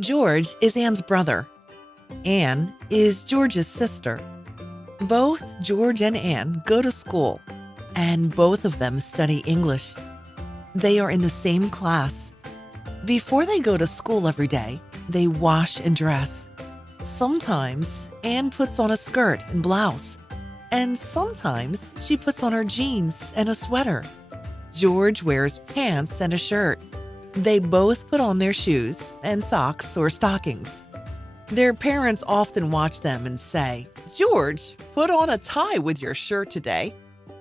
George is Anne's brother. Anne is George's sister. Both George and Anne go to school, and both of them study English. They are in the same class. Before they go to school every day, they wash and dress. Sometimes Anne puts on a skirt and blouse, and sometimes she puts on her jeans and a sweater. George wears pants and a shirt. They both put on their shoes and socks or stockings. Their parents often watch them and say, "George, put on a tie with your shirt today."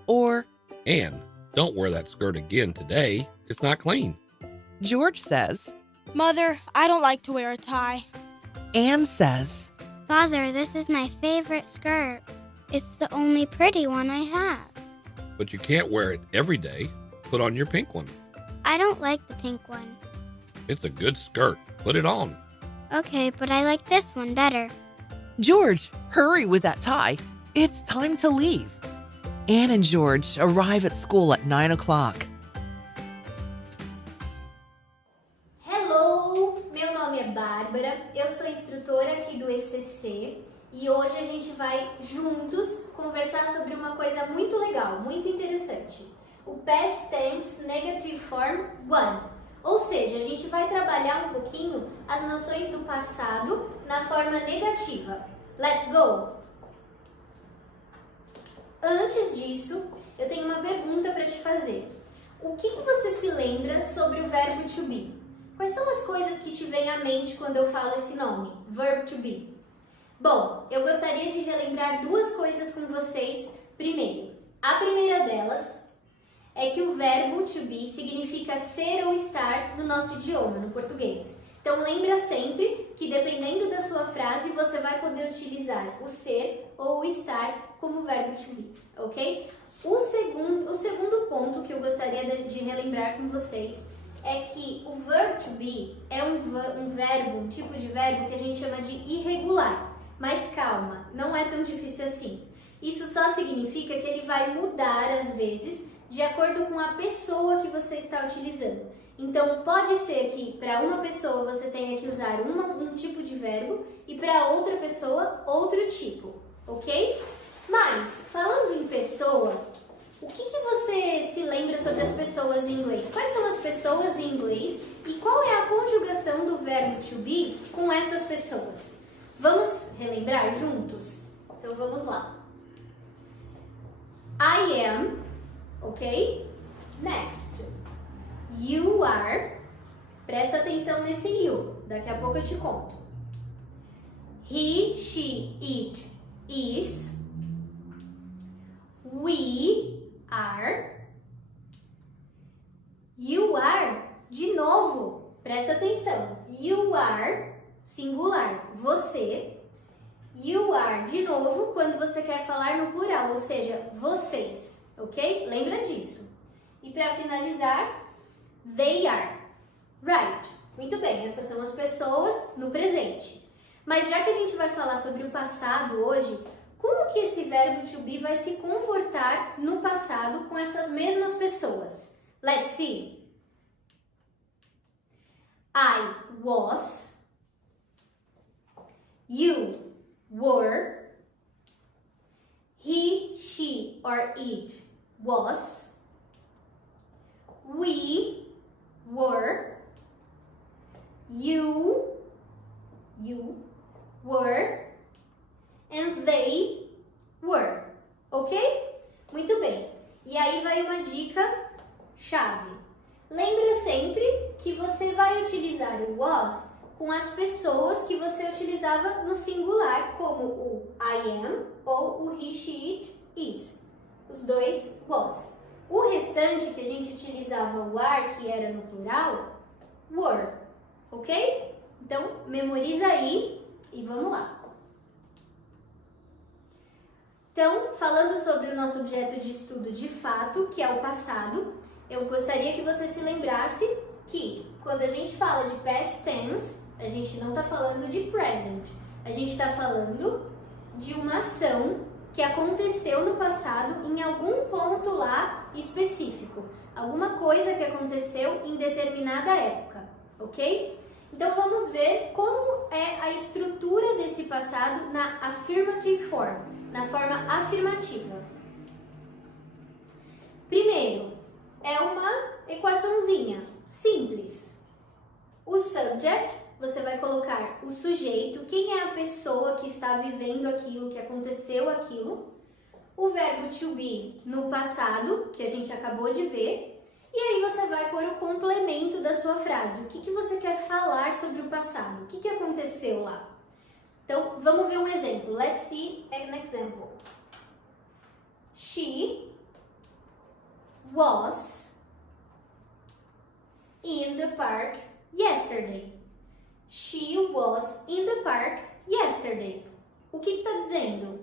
Or, "Anne, don't wear that skirt again today. It's not clean." George says, "Mother, I don't like to wear a tie." Anne says, "Father, this is my favorite skirt. It's the only pretty one I have." "But you can't wear it every day. Put on your pink one." "I don't like the pink one." "It's a good skirt. Put it on." "Okay, but I like this one better." "George, hurry with that tie. It's time to leave." Anne and George arrive at school at 9 o'clock. Hello, meu nome é Bárbara, eu sou instrutora aqui do ECC e hoje a gente vai juntos conversar sobre uma coisa muito legal, muito interessante. O Past Tense Negative Form 1, ou seja, a gente vai trabalhar um pouquinho as noções do passado na forma negativa. Let's go! Antes disso, eu tenho uma pergunta para te fazer. O que você se lembra sobre o verbo to be? Quais são as coisas que te vêm à mente quando eu falo esse nome, verb to be? Bom, eu gostaria de relembrar duas coisas com vocês primeiro. A primeira delas é que o verbo to be significa ser ou estar no nosso idioma, no português. Então lembra sempre que dependendo da sua frase, você vai poder utilizar o ser ou o estar como verbo to be, ok? O segundo ponto que eu gostaria de relembrar com vocês é que o verb to be é um verbo, um tipo de verbo que a gente chama de irregular. Mas calma, não é tão difícil assim. Isso só significa que ele vai mudar às vezes de acordo com a pessoa que você está utilizando. Então, pode ser que para uma pessoa você tenha que usar um tipo de verbo e para outra pessoa outro tipo, ok? Mas, falando em pessoa, o que você se lembra sobre as pessoas em inglês? Quais são as pessoas em inglês e qual é a conjugação do verbo to be com essas pessoas? Vamos relembrar juntos? Então, vamos lá. I am, ok? Next. You are. Presta atenção nesse you. Daqui a pouco eu te conto. He, she, it, is. We are. You are. De novo. Presta atenção. You are, singular, você. You are, de novo, quando você quer falar no plural, ou seja, vocês. Ok? Lembra disso. E para finalizar, they are. Right. Muito bem, essas são as pessoas no presente. Mas já que a gente vai falar sobre o passado hoje, como que esse verbo to be vai se comportar no passado com essas mesmas pessoas? Let's see. I was. You were. He, she, or it was. We were. You were. And they were. Ok? Muito bem. E aí vai uma dica chave. Lembra sempre que você vai utilizar o was com as pessoas que você utilizava no singular, como o I am ou o he, she, it, is. Os dois was. O restante que a gente utilizava o are, que era no plural, were. Ok? Então, memoriza aí e vamos lá. Então, falando sobre o nosso objeto de estudo de fato, que é o passado, eu gostaria que você se lembrasse que quando a gente fala de past tense, a gente não está falando de present. A gente está falando de uma ação que aconteceu no passado em algum ponto lá específico. Alguma coisa que aconteceu em determinada época, ok? Então vamos ver como é a estrutura desse passado na affirmative form, na forma afirmativa. Primeiro, é uma equaçãozinha simples. O subject, você vai colocar o sujeito, quem é a pessoa que está vivendo aquilo, que aconteceu aquilo. O verbo to be no passado, que a gente acabou de ver. E aí você vai pôr o complemento da sua frase. O que você quer falar sobre o passado? O que aconteceu lá? Então, vamos ver um exemplo. Let's see an example. She was in the park yesterday. She was in the park yesterday. O que está dizendo?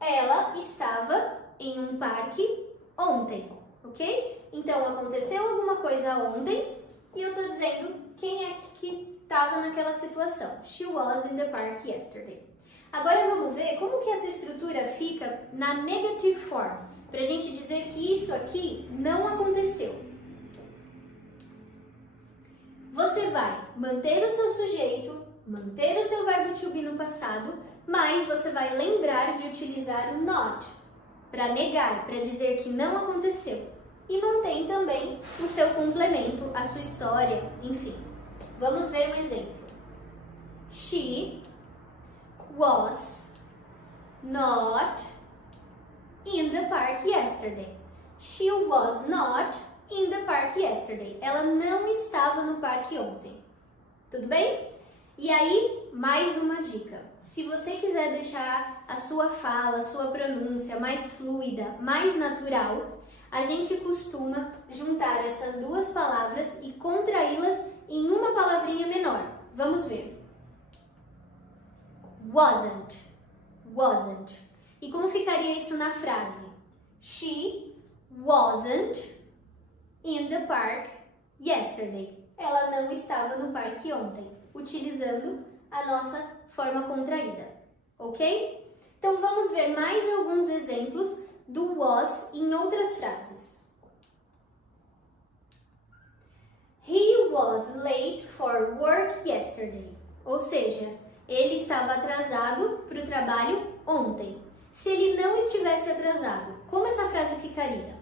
Ela estava em um parque ontem, ok? Então, aconteceu alguma coisa ontem e eu estou dizendo quem é que estava naquela situação. She was in the park yesterday. Agora vamos ver como que essa estrutura fica na negative form, para a gente dizer que isso aqui não aconteceu. Você vai manter o seu sujeito, manter o seu verbo to be no passado, mas você vai lembrar de utilizar o not para negar, para dizer que não aconteceu. E mantém também o seu complemento, a sua história, enfim. Vamos ver um exemplo. She was not in the park yesterday. She was not in the park yesterday. Ela não estava no parque ontem. Tudo bem? E aí, mais uma dica. Se você quiser deixar a sua fala, a sua pronúncia mais fluida, mais natural, a gente costuma juntar essas duas palavras e contraí-las em uma palavrinha menor. Vamos ver. Wasn't, wasn't. E como ficaria isso na frase? She wasn't in the park yesterday. Ela não estava no parque ontem, utilizando a nossa forma contraída, ok? Então vamos ver mais alguns exemplos do was em outras frases. He was late for work yesterday. Ou seja, ele estava atrasado para o trabalho ontem. Se ele não estivesse atrasado, como essa frase ficaria?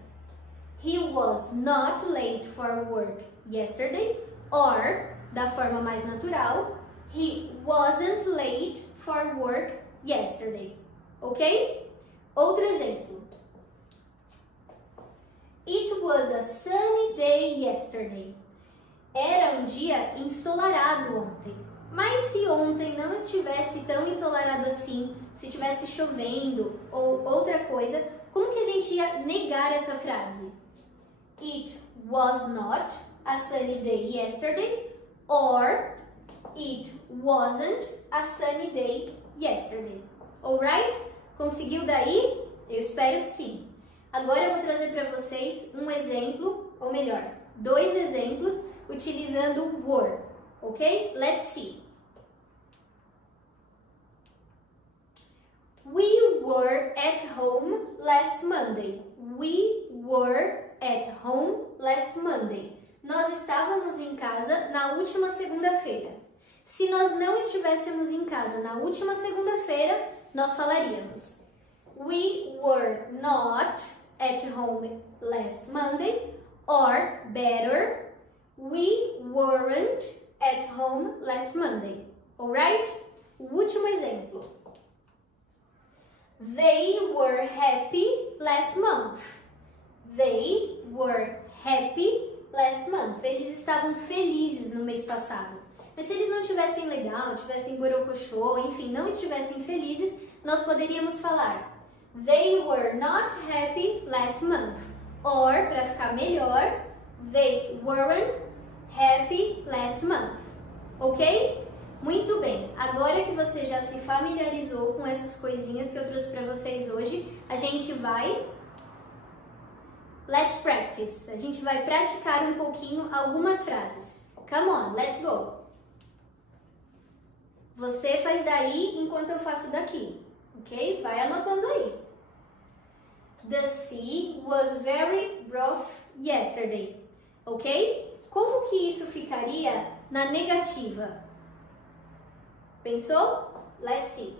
He was not late for work yesterday. Or, da forma mais natural, he wasn't late for work yesterday. Ok? Outro exemplo. It was a sunny day yesterday. Era um dia ensolarado ontem. Mas se ontem não estivesse tão ensolarado assim, se estivesse chovendo ou outra coisa, como que a gente ia negar essa frase? It was not a sunny day yesterday, or it wasn't a sunny day yesterday. Alright? Conseguiu daí? Eu espero que sim. Agora eu vou trazer para vocês um exemplo, ou melhor, dois exemplos utilizando were, ok? Let's see. We were at home last Monday. We were at home last Monday. Nós estávamos em casa na última segunda-feira. Se nós não estivéssemos em casa na última segunda-feira, nós falaríamos We were not at home last Monday, or better, we weren't at home last Monday. Alright? O último exemplo. They were happy last month. They were happy last month. Eles estavam felizes no mês passado. Mas se eles não estivessem legal, estivessem borocochô, enfim, não estivessem felizes, nós poderíamos falar They were not happy last month. Or, para ficar melhor, They weren't happy last month. Ok? Muito bem. Agora que você já se familiarizou com essas coisinhas que eu trouxe para vocês hoje, a gente vai... Let's practice. A gente vai praticar um pouquinho algumas frases. Come on, let's go. Você faz daí enquanto eu faço daqui, ok? Vai anotando aí. The sea was very rough yesterday, ok? Como que isso ficaria na negativa? Pensou? Let's see.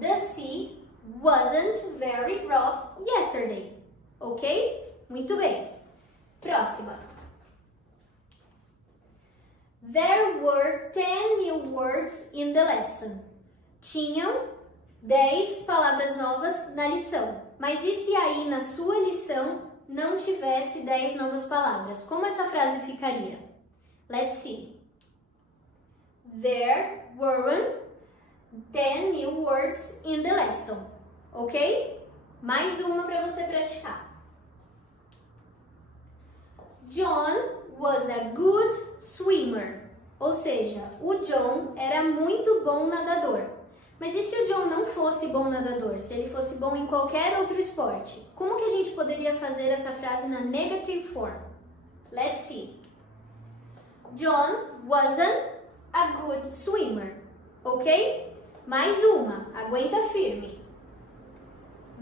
The sea wasn't very rough yesterday. Ok? Muito bem. Próxima. There were 10 new words in the lesson. Tinham 10 palavras novas na lição. Mas e se aí na sua lição não tivesse 10 novas palavras? Como essa frase ficaria? Let's see. There weren't 10 new words in the lesson. Ok? Mais uma para você praticar. John was a good swimmer. Ou seja, o John era muito bom nadador. Mas e se o John não fosse bom nadador? Se ele fosse bom em qualquer outro esporte? Como que a gente poderia fazer essa frase na negative form? Let's see. John wasn't a good swimmer. Ok? Mais uma. Aguenta firme.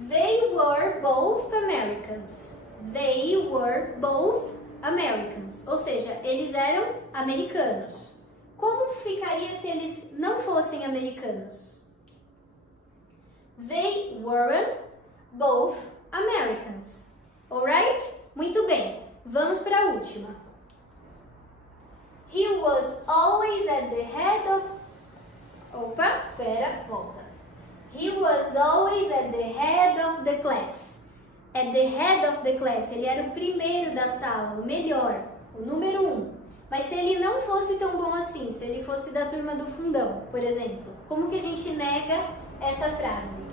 They were both Americans. They were both Americans. Ou seja, eles eram americanos. Como ficaria se eles não fossem americanos? They weren't both Americans. Alright? Muito bem. Vamos para a última. He was always at the head of... Opa, pera, volta. He was always at the head of the class. At the head of the class. Ele era o primeiro da sala, o melhor, o número 1. Mas se ele não fosse tão bom assim, se ele fosse da turma do fundão, por exemplo, como que a gente nega essa frase?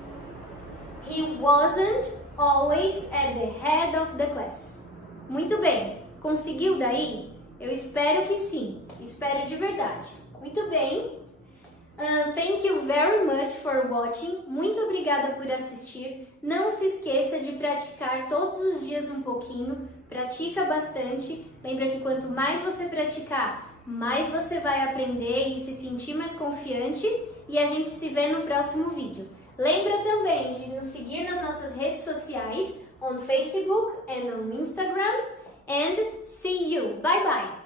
He wasn't always at the head of the class. Muito bem. Conseguiu daí? Eu espero que sim. Espero de verdade. Muito bem. Thank you very much for watching. Muito obrigada por assistir. Não se esqueça de praticar todos os dias um pouquinho. Pratica bastante. Lembra que quanto mais você praticar, mais você vai aprender e se sentir mais confiante. E a gente se vê no próximo vídeo. Lembra também de nos seguir nas nossas redes sociais, on Facebook and on Instagram. And see you. Bye bye.